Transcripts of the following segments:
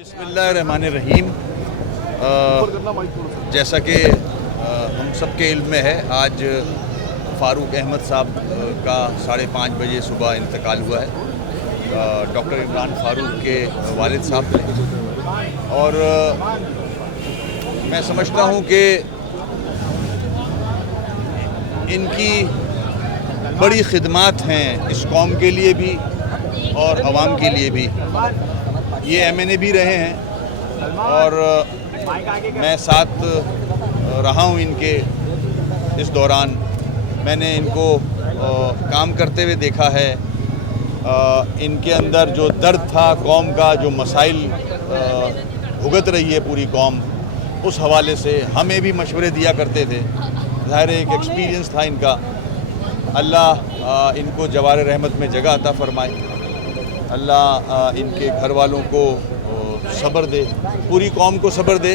बिस्मिल्लाहिर्रहमानिर्रहीम। जैसा कि हम सबके इल्म में है, आज फ़ारूक अहमद साहब का 5:30 बजे सुबह इंतकाल हुआ है। डॉक्टर इमरान फ़ारूक के वालिद साहब थे और मैं समझता हूँ कि इनकी बड़ी खिदमात हैं इस कौम के लिए भी और आवाम के लिए भी। ये MNA भी रहे हैं और मैं साथ रहा हूँ इनके। इस दौरान मैंने इनको काम करते हुए देखा है। इनके अंदर जो दर्द था कौम का, जो मसाइल भुगत रही है पूरी कौम, उस हवाले से हमें भी मशवरे दिया करते थे। ज़ाहिर एक एक्सपीरियंस था इनका। अल्लाह इनको जवार रहमत में जगह अता फरमाए। अल्लाह इनके घर वालों को सब्र दे, पूरी कौम को सब्र दे।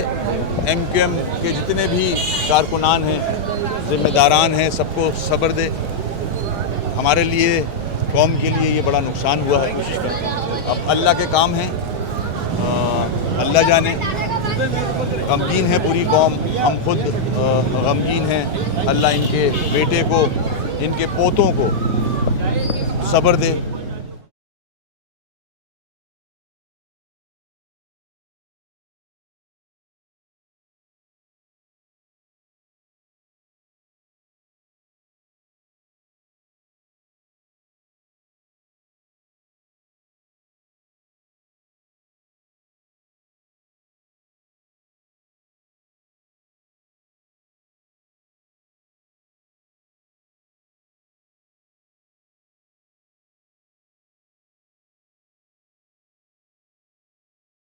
MQM के जितने भी कारकुनान हैं, ज़िम्मेदारान हैं, सबको सब्र दे। हमारे लिए, कौम के लिए ये बड़ा नुकसान हुआ है। अब अल्लाह के काम हैं, अल्लाह जाने। गमगीन है पूरी कौम, हम खुद गमगीन हैं। अल्लाह इनके बेटे को, इनके पोतों को सब्र दे।